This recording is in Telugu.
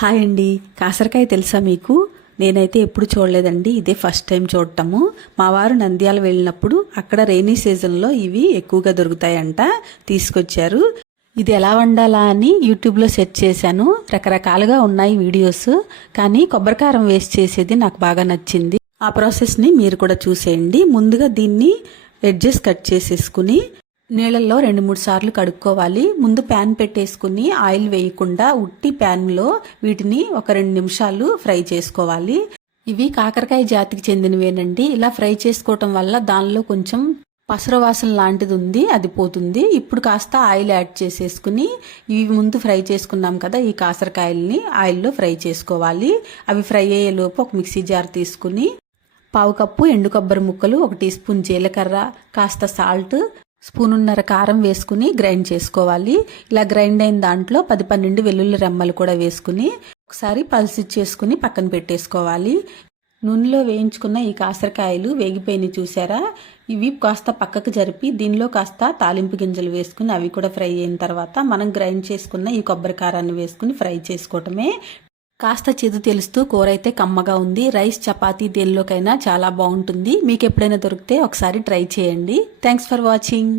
హాయ్ అండి. కాసరకాయ తెలుసా మీకు? నేనైతే ఎప్పుడు చూడలేదండి. ఇదే ఫస్ట్ టైం చూడటము. మా వారు నంద్యాల వెళ్ళినప్పుడు అక్కడ రైనీ సీజన్లో ఇవి ఎక్కువగా దొరుకుతాయంట. తీసుకొచ్చారు. ఇది ఎలా వండాలా అని యూట్యూబ్లో సెర్చ్ చేశాను. రకరకాలుగా ఉన్నాయి వీడియోస్. కానీ కొబ్బరికారం వేస్ట్ చేసేది నాకు బాగా నచ్చింది. ఆ ప్రాసెస్ని మీరు కూడా చూసేయండి. ముందుగా దీన్ని ఎడ్జెస్ కట్ చేసేసుకుని నీళ్ళల్లో రెండు మూడు సార్లు కడుక్కోవాలి. ముందు ప్యాన్ పెట్టేసుకుని ఆయిల్ వేయకుండా ఉట్టి ప్యాన్లో వీటిని ఒక రెండు నిమిషాలు ఫ్రై చేసుకోవాలి. ఇవి కాకరకాయ జాతికి చెందినవేనండి. ఇలా ఫ్రై చేసుకోవటం వల్ల దానిలో కొంచెం పసరవాసన లాంటిది ఉంది అది పోతుంది. ఇప్పుడు కాస్త ఆయిల్ యాడ్ చేసేసుకుని ఇవి ముందు ఫ్రై చేసుకున్నాం కదా ఈ కాసరకాయల్ని ఆయిల్లో ఫ్రై చేసుకోవాలి. అవి ఫ్రై అయ్యేలోపు ఒక మిక్సీ జార్ తీసుకుని పావు కప్పు ఎండు కొబ్బరి ముక్కలు ఒక టీ స్పూన్ జీలకర్ర కాస్త సాల్ట్ స్పూనున్నర కారం వేసుకుని గ్రైండ్ చేసుకోవాలి. ఇలా గ్రైండ్ అయిన దాంట్లో పది పన్నెండు వెల్లుల్లి రెమ్మలు కూడా వేసుకుని ఒకసారి పల్సి చేసుకుని పక్కన పెట్టేసుకోవాలి. నూనెలో వేయించుకున్న ఈ కాసరకాయలు వేగిపోయినవి చూసారా? ఇవి కాస్త పక్కకు జరిపి దీనిలో కాస్త తాలింపు గింజలు వేసుకుని అవి కూడా ఫ్రై అయిన తర్వాత మనం గ్రైండ్ చేసుకున్న ఈ కొబ్బరి కారాన్ని వేసుకుని ఫ్రై చేసుకోవటమే కాస్త చేదు తెలుస్తూ కూర అయితే కమ్మగా ఉంది. రైస్ చపాతీ దేనిలోకైనా చాలా బాగుంటుంది. మీకు ఎప్పుడైనా దొరికితే ఒకసారి ట్రై చేయండి. Thanks for watching